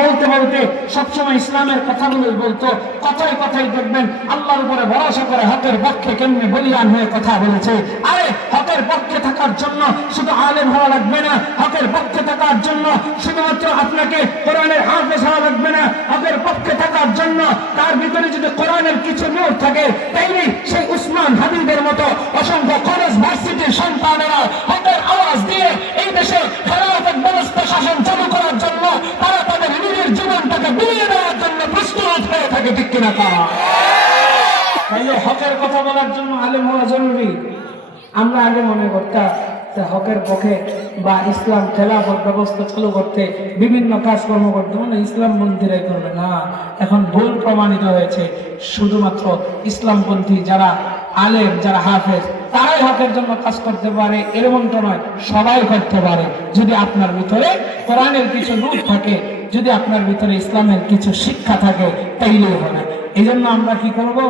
বলতে বলতে সবসময় ইসলামের কথাগুলো বলতো। কথায় কথায় দেখবেন আল্লাহর উপরে ভরসা করে হকের পক্ষে কেমনে বলিয়ান হয়ে কথা বলেছে। আরে হকের পক্ষে থাকার জন্য শুধু আলেম হওয়া লাগবে না, হকের পক্ষে থাকার জন্য শুধুমাত্র আপনাকে কোরআনের হাফেজ হওয়া লাগবে না। হকের পক্ষে থাকার জন্য তার ভিতরে যদি কোরআনের কিছু নূর থাকে, তাইলে সেই উসমান হাবিবের মতো অসংখ্য কলেজ ভার্সিটির সন্তানেরা হকের আওয়াজ দিয়ে এই দেশে খেলাফত ব্যবস্থা শাসন চালু করার জন্য তারা তাদের নিজের জীবনটাকে বিলিয়ে দেওয়ার জন্য প্রস্তুত হয়ে থাকে, ঠিক কিনা? তাইলে হকের কথা বলার জন্য আলেম হওয়া জরুরি। আমরা আগে মনে করতাম হকের পক্ষে বা ইসলাম খেলাফত ব্যবস্থা চালু করতে বিভিন্ন কাজকর্ম করতে মানে ইসলাম মন্দিরাই করবে না। এখন ভুল প্রমাণিত হয়েছে। শুধুমাত্র ইসলামপন্থী যারা আলেম, যারা হাফেজ, তারাই হকের জন্য কাজ করতে পারে এরকমটা নয়, সবাই করতে পারে যদি আপনার ভিতরে কোরআনের কিছু নূর থাকে, যদি আপনার ভিতরে ইসলামের কিছু শিক্ষা থাকে, তাইলেই হবে। এই জন্য আমরা কি করবো?